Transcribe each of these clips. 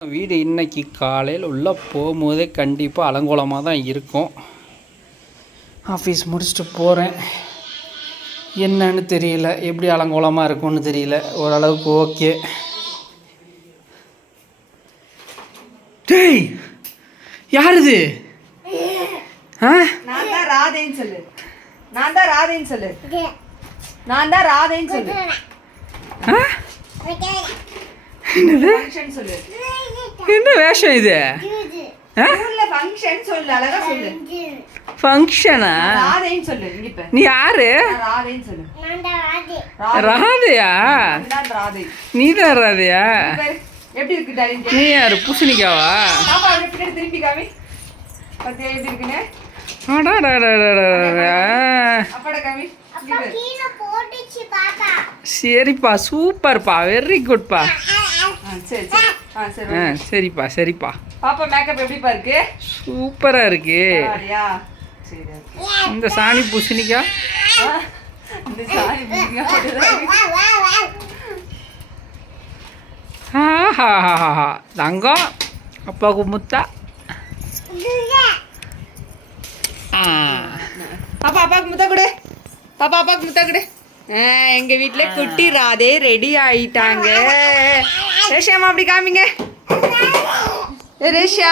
வீடு இன்னைக்கு காலையில் உள்ளே போகும்போதே கண்டிப்பாக அலங்கோலமாக தான் இருக்கும். ஆஃபீஸ் முடிச்சுட்டு போகிறேன் என்னன்னு தெரியல. எப்படி அலங்கோலமாக இருக்கும்னு தெரியல. ஓரளவுக்கு ஓகே. டேய்! யார் இது ஆ? நான் தான் ராதேன்னு சொல்லு. நான் தான் ராதேன்னு சொல்லு. நான் தான் ராதேன்னு சொல்லு. ஆ? என்னது? சொல்லு. என்ன வேஷம் இது? ஃபங்க்ஷன் சொல்லு அழகா சொல்லு. ஃபங்க்ஷனா ராதேன்னு சொல்லு இங்க இப்ப நீ யாரு? ராதையா? நீ தான் ராதையா? நீ யாரு பூசணிக்காவா. சரிப்பா சூப்பர்ப்பா வெரி குட்ப்பா ஆ, சரி சரி. ஆ சரி ஆ சரிப்பா சரிப்பா. பாப்பா மேக்கப் எப்படிப்பா இருக்கு? சூப்பராக இருக்கு. இந்த சாணி பூசணிக்கா? இந்த இருக்கு. ஆஹாஹாஹா. தங்கம் அப்பாவுக்கு முத்தா. பாப்பா அப்பாவுக்கு முத்தா கொடு. பாப்பா அப்பாவுக்கு முத்தா கொடு. எங்க வீட்ல குட்டி ராதே ரெடி ஆயிட்டாங்க. ரேஷியாமா அப்படி காமிங்க. ரேஷா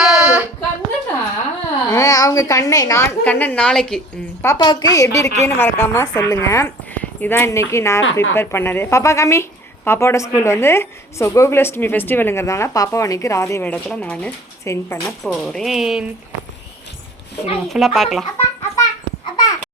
ஆ, அவங்க கண்ணை நான் கண்ணன் நாளைக்கு. ம், பாப்பாவுக்கு எப்படி இருக்குன்னு மறக்காம சொல்லுங்க. இதான் இன்னைக்கு நான் ப்ரிப்பேர் பண்ணது. பாப்பா காமி பாப்பாவோட ஸ்கூல் வந்து ஸோ கோகுலஷ்டமி ஃபெஸ்டிவலுங்கிறதுனால பாப்பாவை அன்னைக்கு ராதே வேடத்தில் நான் சென்ட் பண்ண போகிறேன் ஃபுல்லாக பார்க்கலாம்.